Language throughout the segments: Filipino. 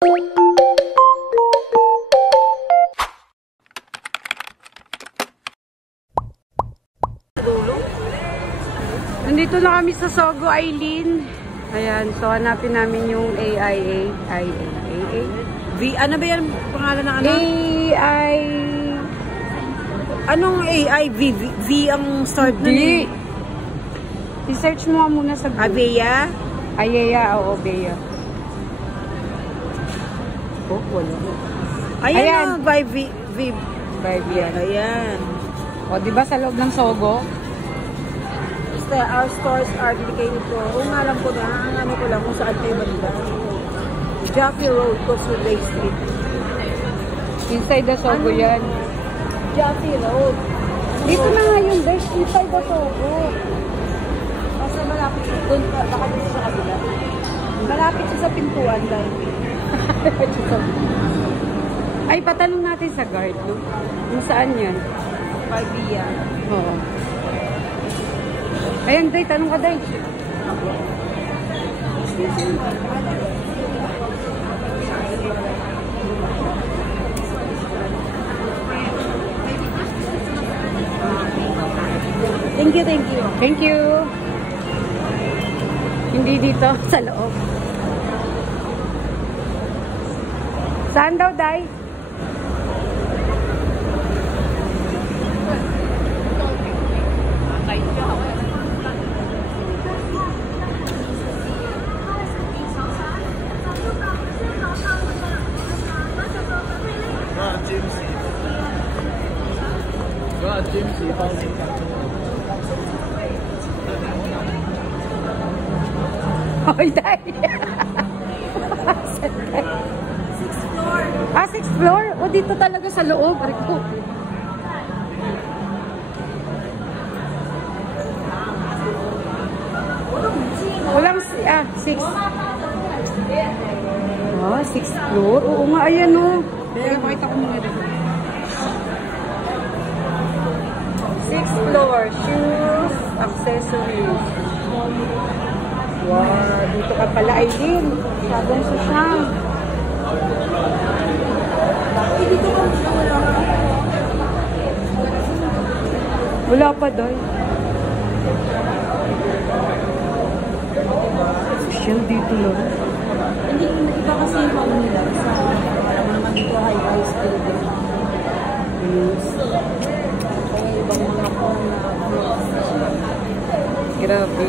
Nandito na kami sa Sogo, Aileen. Ayan, so hanapin namin yung AIA. Ano ba yan? Pangalan ng ano? AI... Anong AI? V ang start na Di. I-search mo muna sa Google. Avea? Ayaya, oo, Bea. Oh, wala. Ayan. By V. By Bea. Ayan. O, diba sa loob ng Sogo? Our stores are dedicated to, kung alam ko na, ang ano ko lang kung saan tayo banda. Jaffe Road, Cosuray Street. Inside the Sogo yan. Jaffe Road. Dito na nga yung best inside the Sogo. Basta malapit doon, baka dito sa kabila. Malapit sa pintuan dahil. Ay, patanong natin sa guard, no? Kung saan yan? Barbia. Oo. Ayan, Day. Tanong ka, Day. Thank you, thank you. Thank you. Hindi dito, sa loob. Saan daw, Day? Hoy, Day. 6th floor. Ah, 6th floor? O, dito talaga sa loob. Rico. Walang, 6. Ah, 6th floor? Oo nga, ayan o. Kaya makita ko muna dito. 6th floor. Shoes, accessories. Wow, dito ka pala, Aileen. Sabong susyang. Dito ka wala. Wala pa, Day. Social dito lang. Hindi, iba kasi yung mga nila. Alam mo naman dito, high-rise building. Kaya ibang mga phone na Grabe.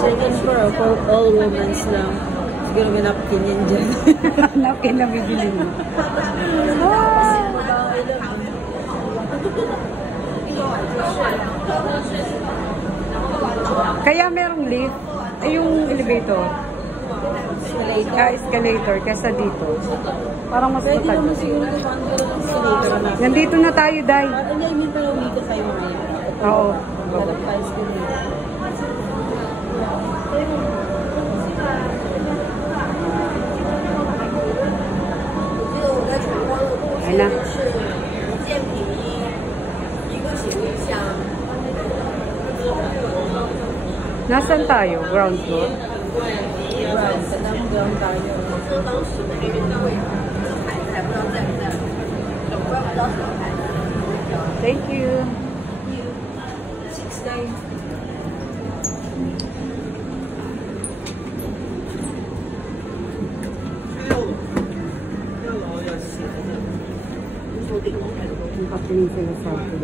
second floor for all women's lang. Siguro may napkin yan dyan. Napkin na bibili mo. Kaya merong lift. Ay, yung elevator. Escalator kesa dito. Parang mas Pwede naman matag. siguro escalator na. Nandito na tayo, Day. Hindi, I mean, pero umikot tayo ngayon. Oo. Harap pa escalator. Ay na. Nasaan tayo? Ground floor? Ground. Saan ground tayo? Thank you. 6'9". Yung kapiling sila sa akin.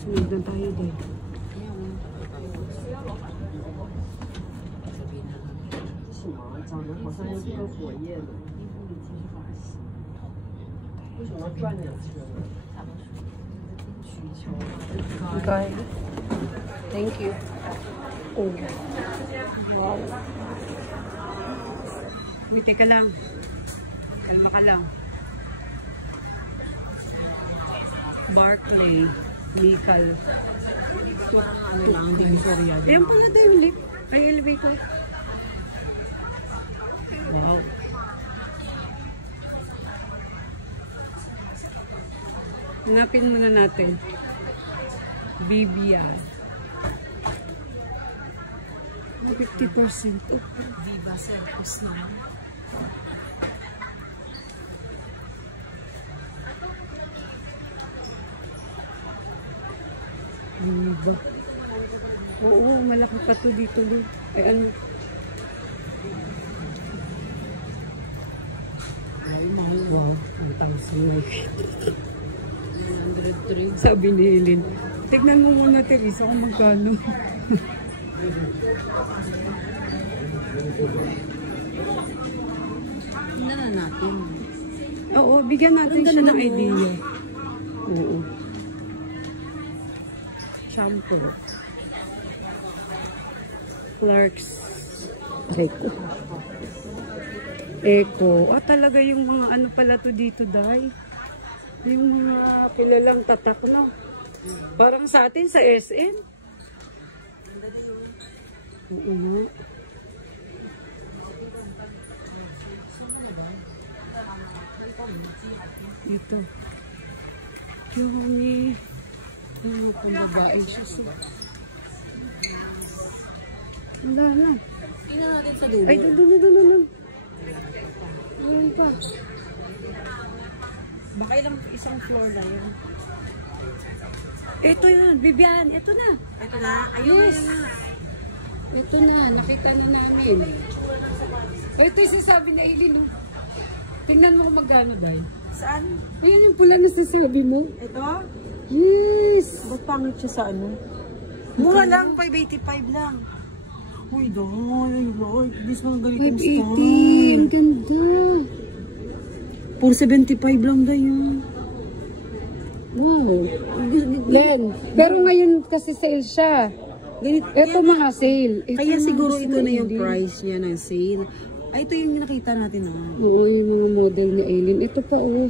Sunod na tayo din. Okay. Thank you. Oh. Wow. Wait, teka lang. Kalma ka lang. Barclay. Mikal. Ano lang, hindi Victoria. Ayan pala daw yung lift. Ay, elevator. Wow. Hanapin muna natin. Bibia. 50% off. Viva Circus naman. Viva. Oo, malaki pa to dito. Ay, ano? Ay, mahal. Wow, 1,000. 103. Sabi ni Eileen. Tignan mo muna, Teresa, kung magkano. Tingnan na natin. Oo, bigyan natin siya ng idea. Oo. Shampoo. Clarks. Eco. Ah, talaga yung mga ano pala to dito, Day. Yung mga kilalang tatak na. Parang sa atin sa SM. Oo nga. Ito. Yummy. Ano kung babae siya siya. Wala na. Tingnan natin sa dulo. Ay, doon. Ayun pa. Baka isang floor na yun. Ito yun, Bibian. Ito na. Ito na. Ayun. Yes. Ito na. Nakita na namin. Ito yung sasabi na Eileen. Tingnan mo kung magkano dahil. Saan? Ayun yung pula na sasabi mo. Ito? Yes. Ba't pangit siya sa ano? Mura lang, 585 lang. Uy, dahil, Lord. This mga ganitong 580. Ang style. ganda. 475 lang dayo. Wow. Len. Pero ngayon kasi sale siya. Ito mga sale. Ito Kaya mga siguro gusto ito na yung Eileen. price niya ng sale. Ay, ito yung nakita natin na. Oo, yung mga model ni Eileen. Ito pa, oh.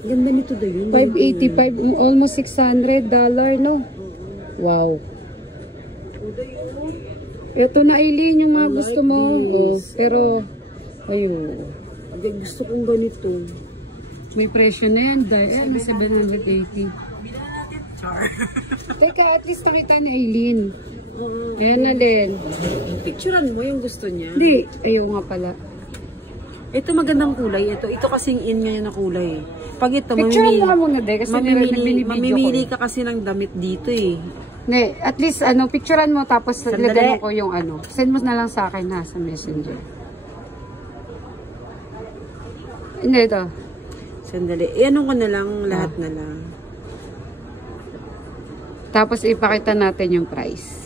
Ganda nito dayo. 585, almost $600, no? Wow. Ito na, Eileen, yung mga gusto mo. Oh, pero, ayun. Gusto kong ganito. May presyo na yan, dahil 780. Bilang natin, char. Teka, at least nakita ni Eileen. Ayan na, Len. Picturean mo yung gusto niya. Hindi, ayaw nga pala. Ito magandang kulay. Ito kasing in ngayon na kulay. Pag ito, Picture mo nga muna, de, kasi mamimili ka kasi ng damit dito eh. Ne, at least ano, picturean mo tapos Sandali. lagyan ko yung ano. Send mo na lang sa akin na sa Messenger. Hindi ito. Sandali. Iano ko na lang, lahat na lang. Tapos ipakita natin yung price.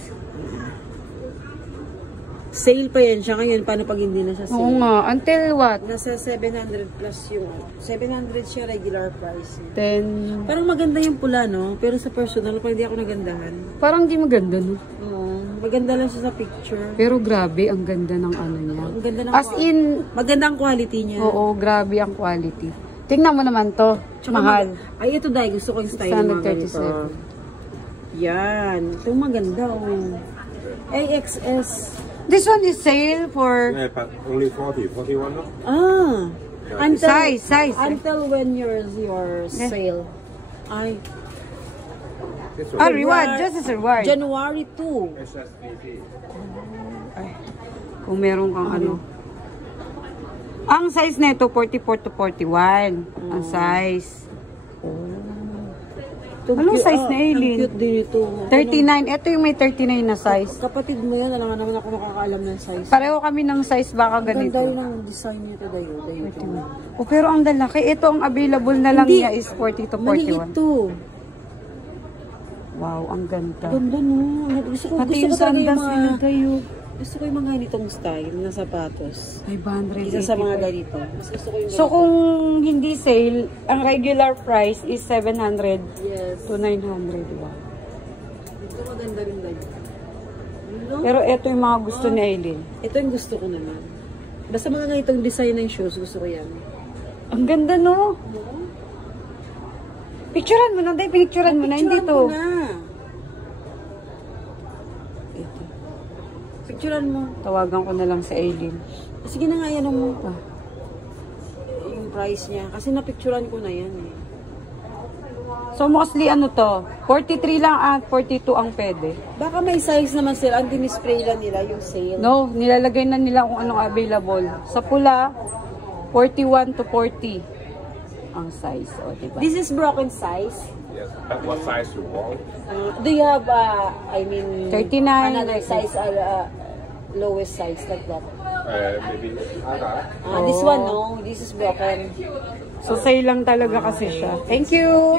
Sale pa yan siya ngayon. Paano pag hindi na siya sale? Oo nga, until what? Nasa 700 plus yung 700 siya regular price. 10. Parang maganda yung pula, no? Pero sa personal, parang hindi ako nagandahan. Parang di maganda, no? Oo. Maganda lang siya sa picture. Pero grabe, ang ganda ng ano niya. Ang ganda ng As in, maganda ang quality niya. oo, grabe ang quality. Tingnan mo naman to. Tsaka Mahal. Ay, ito dahil gusto ko yung style ng mga ganito. 137. Yan. Ito maganda, oh. AXS. This one is sale for Yeah, but only 41, no? Ah. size. Until when your sale? Ay. This Ah, one. reward. Just as a reward. January 2. SSBT. Kung meron kang ano. Ang size nito 44 to 41. Ang size. Anong size na, Eileen? Ang cute din ito. 39. Ito yung may 39 na size. Kapatid mo yan, alam nga naman ako makakaalam ng size. Pareho kami ng size baka ganito. Ganda yun ang design nito, dayo. Oh, pero ang lalaki. Ito ang available na lang Hindi. niya is 40 to Maliit 41. to. Wow, ang ganda. Ganda no. Gusto ko Pati yung talaga yung sandals nila mga kayo. Gusto ko yung mga ganitong style na sapatos. 500. Isa sa mga ganito. Mas gusto ko yung So kung hindi sale, ang regular price is 700 yes. to 900. Diba? Ito maganda rin ganito. No? Pero ito yung mga gusto ni Aileen. Ito yung gusto ko naman. Basta mga ganitong design ng shoes, gusto ko yan. Ang ganda, no? Picturean mo na, dahil pinicturean mo na, hindi to. Picturean mo na. Ito. Picturean mo. Tawagan ko na lang si Aileen. Sige na nga, yan mo. Ah. Yung price niya. Kasi napicturean ko na yan eh. So mostly ano to, 43 lang at 42 ang pwede. Baka may size naman sila. Ang dinispray lang nila yung sale. No, nilalagay na nila kung anong available. Sa pula, 41 to 40 ang size. O, diba? This is broken size. Yes. But what size you want? Do you have, I mean, 39, another size, lowest size like that? Maybe other. This one, no. This is broken. So sale lang talaga kasi siya. Thank you!